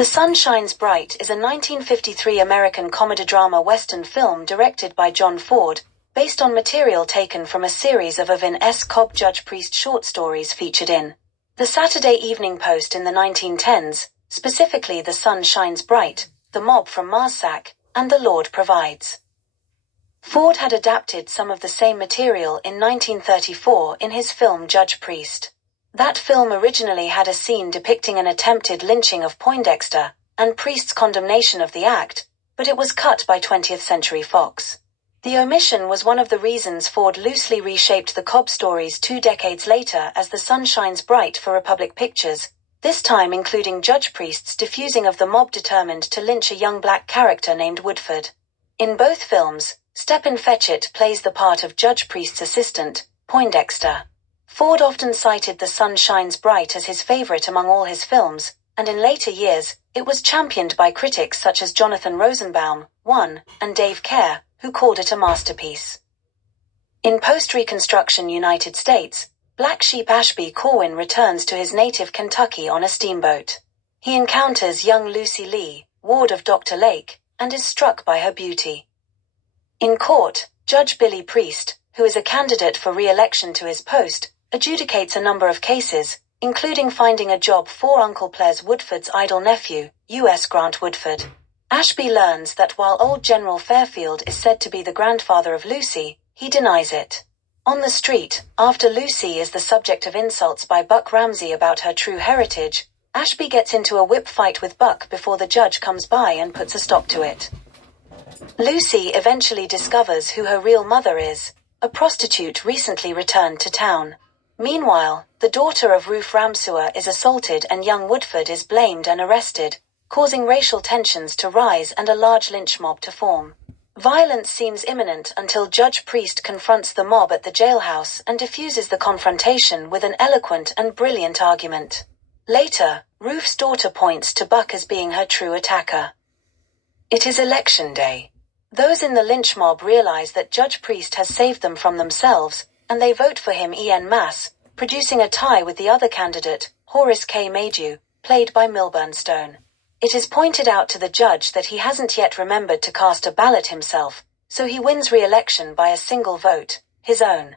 The Sun Shines Bright is a 1953 American comedy-drama western film directed by John Ford, based on material taken from a series of Irvin S. Cobb Judge Priest short stories featured in The Saturday Evening Post in the 1910s, specifically The Sun Shines Bright, The Mob from Marsac, and The Lord Provides. Ford had adapted some of the same material in 1934 in his film Judge Priest. That film originally had a scene depicting an attempted lynching of Poindexter, and Priest's condemnation of the act, but it was cut by 20th Century Fox. The omission was one of the reasons Ford loosely reshaped the Cobb stories 2 decades later as The Sun Shines Bright for Republic Pictures, this time including Judge Priest's defusing of the mob determined to lynch a young black character named Woodford. In both films, Stephen Fetchit plays the part of Judge Priest's assistant, Poindexter. Ford often cited The Sun Shines Bright as his favorite among all his films, and in later years, it was championed by critics such as Jonathan Rosenbaum, and Dave Kerr, who called it a masterpiece. In post-Reconstruction United States, Black Sheep Ashby Corwin returns to his native Kentucky on a steamboat. He encounters young Lucy Lee, ward of Dr. Lake, and is struck by her beauty. In court, Judge Billy Priest, who is a candidate for re-election to his post, adjudicates a number of cases, including finding a job for Uncle Ples Woodford's idle nephew, U.S. Grant Woodford. Ashby learns that while old General Fairfield is said to be the grandfather of Lucy, he denies it. On the street, after Lucy is the subject of insults by Buck Ramsey about her true heritage, Ashby gets into a whip fight with Buck before the judge comes by and puts a stop to it. Lucy eventually discovers who her real mother is, a prostitute recently returned to town. Meanwhile, the daughter of Ruth Ramsewer is assaulted and young Woodford is blamed and arrested, causing racial tensions to rise and a large lynch mob to form. Violence seems imminent until Judge Priest confronts the mob at the jailhouse and diffuses the confrontation with an eloquent and brilliant argument. Later, Ruth's daughter points to Buck as being her true attacker. It is election day. Those in the lynch mob realize that Judge Priest has saved them from themselves, and they vote for him en masse, producing a tie with the other candidate, Horace K. Maydew, played by Milburn Stone. It is pointed out to the judge that he hasn't yet remembered to cast a ballot himself, so he wins re-election by a single vote, his own.